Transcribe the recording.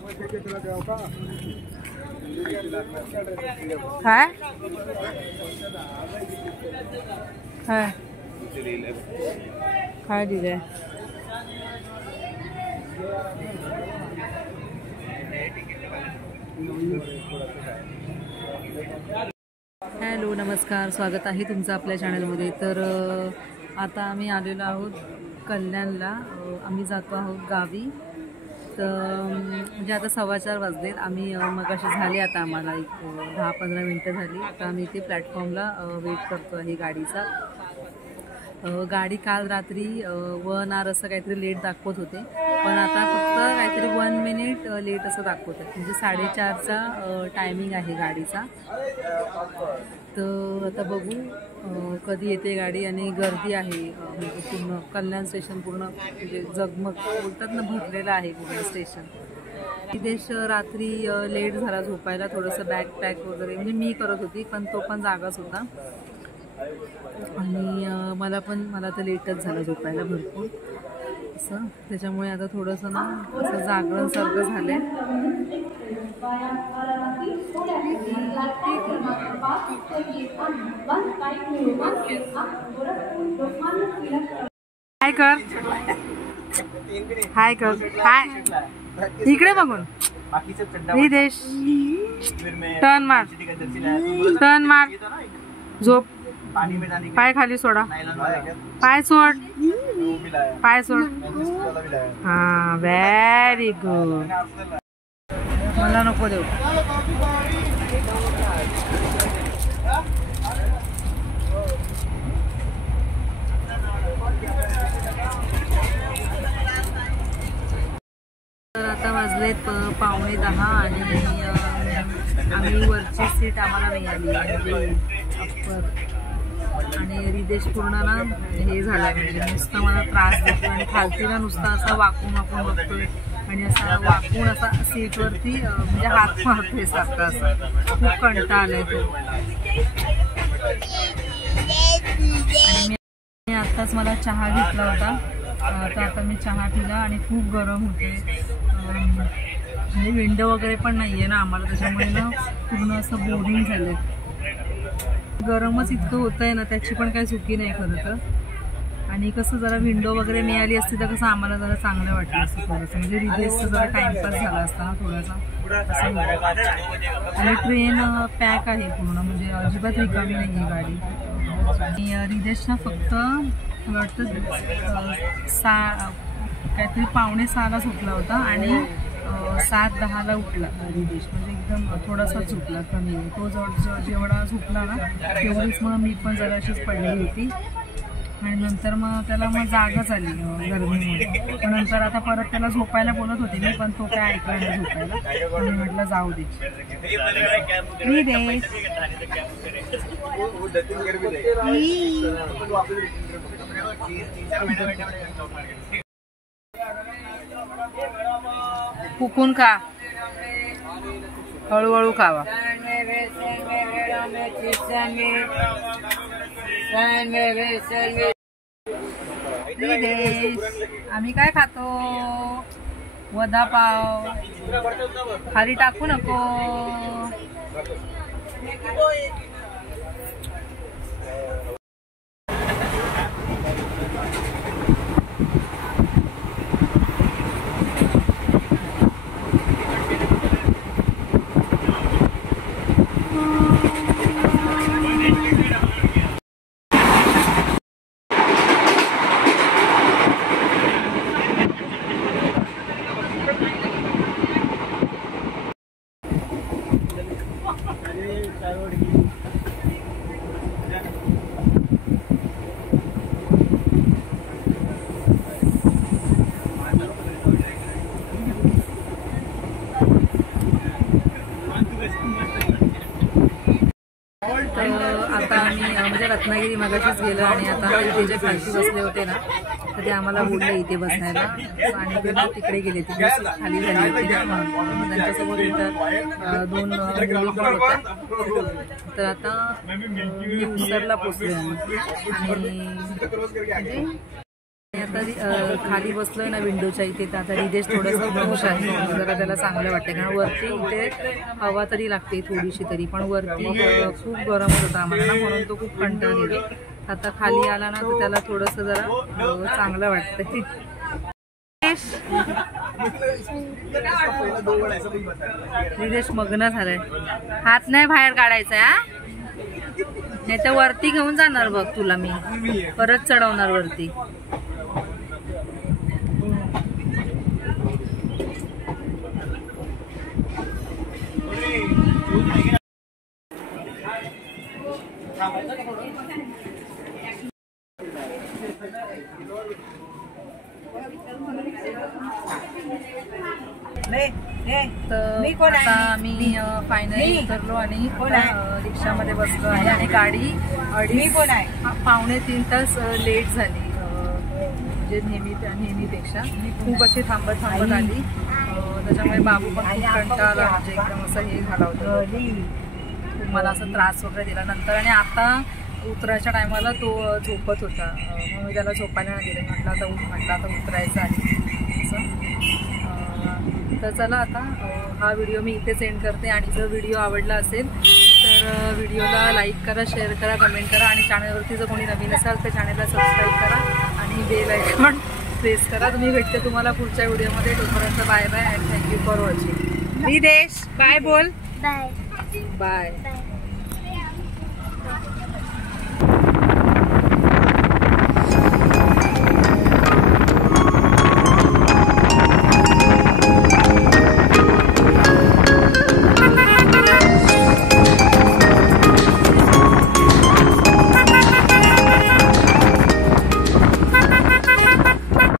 काय काय दिलंय? हॅलो, नमस्कार, स्वागत आहे तुमचं आपल्या चॅनलमध्ये. तर आता आम्ही आलेलो आहोत कल्याणला. आम्ही जातो आहोत गावी. तर म्हणजे आता 4:15 वाजलेत. आम्ही मगाशी झाले, आता आम्हाला एक 10-15 मिनटं झाली. आता आम्ही इथे प्लॅटफॉर्मला वेट करतो आहे गाडीचा. गाडी काल रात्री 1 hour असं काहीतरी लेट दाखवत होते, पण आता फक्त काहीतरी 1 minute लेट असं दाखवत आहे. म्हणजे 4:30चा टायमिंग आहे गाडीचा. तर आता बघू कधी येते गाडी. आणि गर्दी आहे, म्हणजे पूर्ण कल्याण स्टेशन पूर्ण म्हणजे जगमग बोलतात ना, भरलेलं आहे पूर्ण स्टेशन. रिदेश रात्री लेट झाला झोपायला. थोडंसं बॅग पॅक वगैरे म्हणजे मी करत होती, पण तो पण जागाच होता. आणि मला तर लेटच झालं झोपायला भरपूर असं. त्याच्यामुळे आता थोडंसं ना असं जागरणसारखं झालं आहे. हाय कर, हाय कर, हाय इकडे बघून. रिदेश टर्न मार, टर्न मार, झोप. पाय खाली सोडा, पाय सोड, पाय सोड. हा, व्हेरी गुड. मला नको देऊ. तर आता वाजलेत 9:45 आणि आम्ही वरची सीट आम्हाला मिळाली म्हणजे. आणि रिदेश पूर्ण ना हे झालं, म्हणजे नुसतं मला त्रास देतो आणि खालती ना नुसता असा वाकून वाकून बघतोय आणि असा वाकून असा सीटवरती म्हणजे हात मारतोय सारखं. असं खूप कंटाळा आलाय तो. आणि आत्ताच मला चहा घेतला होता, तर आता मी चहा पिला आणि खूप गरम होते. म्हणजे विंडो वगैरे पण नाही आहे ना आम्हाला, त्याच्यामुळे ना पूर्ण असं बोरिंग झालं. गरमच इतकं होतं आहे ना, त्याची पण काही चुकी नाही खरं तर. आणि कसं जरा विंडो वगैरे मिळाली असती तर कसं आम्हाला जरा चांगलं वाटलं असतं थोडंसं. म्हणजे रिदेशचा जरा टाइमपास झाला असता ना थोडासा असं. आणि ट्रेन पॅक आहे पूर्ण, म्हणजे अजिबात रिकामी नाही आहे गाडी. आणि रिदेशना फक्त वाटतं काहीतरी 5:45ला झोपला होता आणि 7:10ला उठला रिदेश. म्हणजे एकदम थोडासा झोपला कमी. तो जेवढा झोपला ना तेवढीच मग मी पण जराशीच पडलेली होती. आणि नंतर मग त्याला जागच आली गरमीमुळे. पण नंतर आता परत त्याला झोपायला बोलत होते मी, पण तो काय ऐकला नाही झोपायला. म्हणून म्हटलं जाऊ दे. रिदेश फुकून खा, हळूहळू खावा. आम्ही काय खातो? वडापाव. खाली टाकू नको. आता आम्ही म्हणजे रत्नागिरी मगाशीच गेलो आणि आता इथे जे खालती बसले होते ना, तर ते आम्हाला बोलले इथे बसण्याला. आणि तिकडे गेले, तिथे खाली झाली होती. त्यांच्यासोबत इथं 2 मुली पण होत्या. तर आता उसरला पोचले आम्ही. आणि आणि आता खाली बसलोय ना विंडोच्या इथे, तर आता रिदेश थोडंसं खुश आहे, जरा त्याला चांगलं वाटतं. कारण वरती इथे हवा तरी लागते थोडीशी तरी, पण वरती खूप गरम होत होता आम्हाला ना, म्हणून तो खूप कंटाळलेला. आता खाली आला ना तर त्याला थोडंसं जरा चांगलं वाटतंय. रिदेश मग्न झालाय. हात नाही बाहेर काढायचा हा, नाही तर वरती घेऊन जाणार बघ तुला मी, परत चढवणार वरती. तर आता आम्ही फायनली उतरलो आणि रिक्षामध्ये बसलो आहे आणि गाडी 2.5-3 तास लेट झाली, म्हणजे नेहमीपेक्षा खूप अशी थांबत आली. त्याच्यामुळे बाबू पण खूप कंटाळला, म्हणजे एकदम असं हे झाला होतं, खूप मला असं त्रास वगैरे दिला नंतर. आणि आता उतरायच्या टायमाला तो झोपत होता, मग मी त्याला झोपायला नाही दिलं. म्हटलं आता उतरायचं आहे असं. तर चला आता हा व्हिडिओ मी इथे सेंड करते. आणि जर व्हिडिओ आवडला असेल तर व्हिडिओला लाईक करा, शेअर करा, कमेंट करा. आणि चॅनलवरती जर कोणी नवीन असाल तर चॅनलला सबस्क्राईब करा आणि बेल आयकॉन प्रेस करा. तुम्ही भेटते तुम्हाला पुढच्या व्हिडिओमध्ये. तोपर्यंत bye bye and thank you for watching. Ridesh bye बोल. Bye bye.